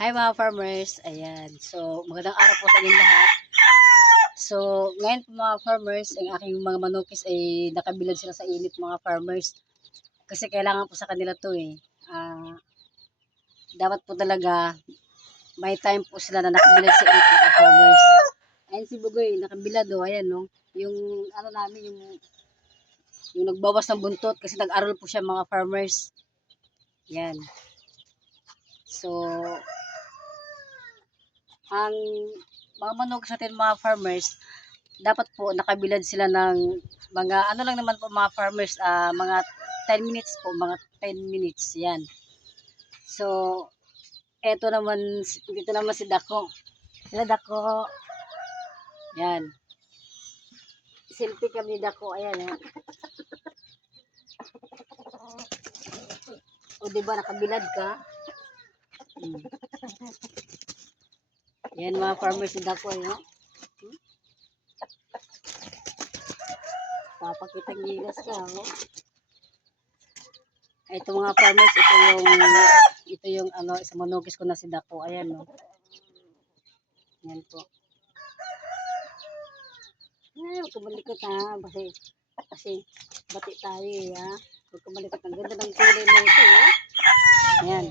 Hi mga farmers, ayan. So, magandang araw po sa inyong lahat. So, ngayon po mga farmers, ang aking mga manukis ay nakabilad sila sa init mga farmers. Kasi kailangan po sa kanila to eh. Dapat po talaga may time po sila na nakabilad sa init mga farmers. Ayan si Bugoy, nakabilad o, ayan no. Yung ano namin, yung nagbawas ng buntot kasi nag-aral po siya mga farmers. Yan. So, ang mga manok sa atin mga farmers, dapat po nakabilad sila ng mga ano lang naman po mga farmers, mga 10 minutes po, mga 10 minutes yan. So, dito naman si Dako. Sila Dako, yan. Selfie kami ni Dako, ayan eh. O diba nakabilad ka? Hmm. Yan mga farmers si Dako, ayan. Papakitang gigas ka, oh. Ito mga farmers, ito yung ano, sa manukis ko na si Dako, ayan no. Yan po. Ay, huwag ka malikot ha, kasi bati tayo eh ha. Huwag ka malikot, ang ganda ng kulay na ito eh. Ayan.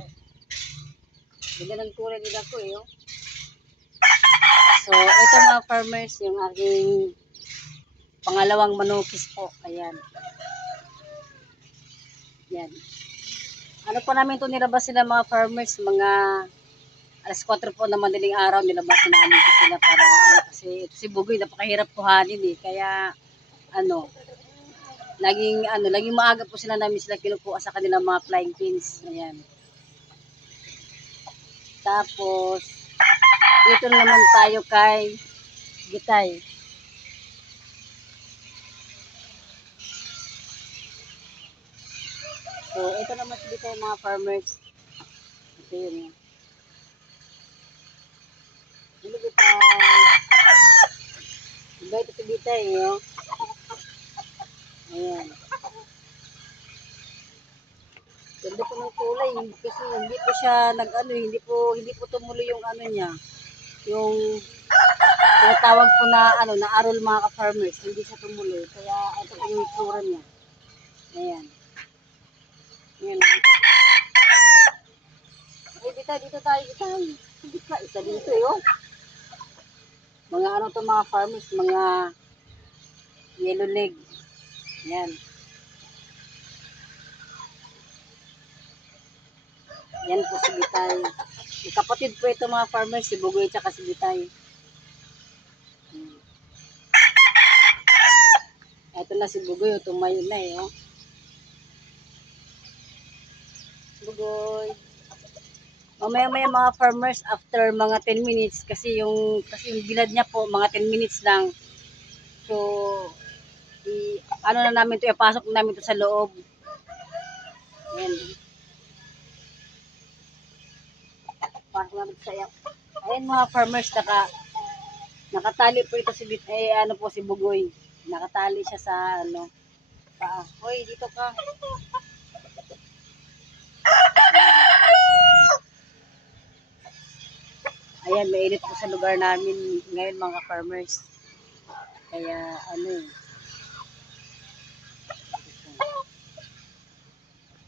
Ganda ng kulay ni Dako eh oh. So, ito mga farmers, yung aking pangalawang manukis po, ayan. Yan. Ano po namin ito nilabas sila mga farmers, mga alas 4 po na madaling araw nilabas namin ito sila para kasi ito si Bugoy napakahirap kuhanin eh. Kaya laging maaga po namin sila kinukuha sa kanilang mga flying pins. Ayan. Tapos dito naman tayo kay Gitay. So ito naman si Gitay mga farmers. Ito yun. Hello Gitay. Diba ito si Gitay oh. Ayan. Ganda po ng kulay kasi hindi po siya hindi po tumuloy yung ano niya. Yung tinatawag po na na arol mga ka-farmers, hindi siya tumuloy. Kaya ito po yung itsura niya. Ayan. Ayan. Ay, dito tayo. Hindi ka, isa dito yun. Mga ano to mga farmers, mga yellow leg. Ayan. Yan po si Bitay. Kapatid po ito mga farmers, si Bugoy at si Bitay. Ito na si Bugoy, tumayo na eh. Oh. Bugoy. Mamaya-maya mga farmers after mga 10 minutes kasi yung bilad niya po mga 10 minutes lang. So ano na namin to, ipasok namin to sa loob. Ayan. Pasok namin sa iyak. Ayan mga farmers, nakatali po ito si Bugoy. Nakatali siya sa paa. Hoy, dito ka. Ayan, mainit po sa lugar namin ngayon mga farmers. Kaya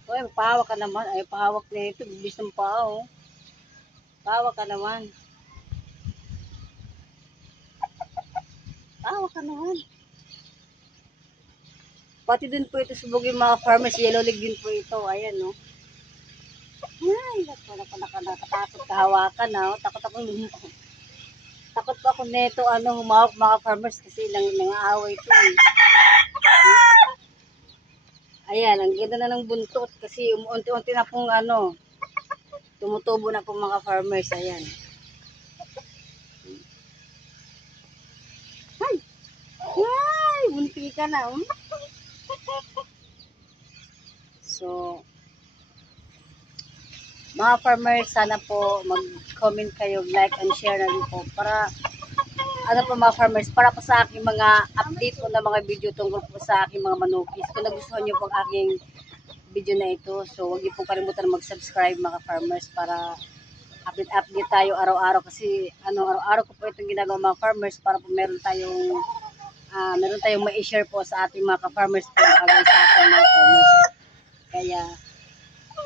Hoy, pahawak ka naman. Ay, pahawak na ito. Bilis ng paa, oh. Pahawak ka naman. Pahawak ka naman. Pati din po ito subog yung mga farmers. Yellow leg din po ito. Ayan, no. Ay, nakatakot kahawakan, no. Takot pa ako neto, humawak mga farmers kasi nangaaway ito, eh. Ayan, ang ganda na ng buntot kasi unti-unti na pong tumutubo na pong mga farmers. Ayan. Ay, bunti ka na. So, mga farmers, sana po mag-comment kayo, like and share na rin po para po mga farmers, para po sa aking mga update po na mga video tungkol po sa aking mga manukis. Kung nagustuhan nyo po ang aking video na ito, so huwag niyo pong kalimutan mag-subscribe mga farmers para update tayo araw-araw kasi araw-araw ko po itong ginagawa mga farmers para po meron tayong ma-share po sa ating mga ka-farmers po kagaya sa ating mga farmers. Kaya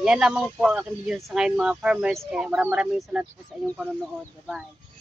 yan lamang po ang aking video sa ngayon mga farmers. Kaya maraming salamat po sa inyong panonood. Bye-bye.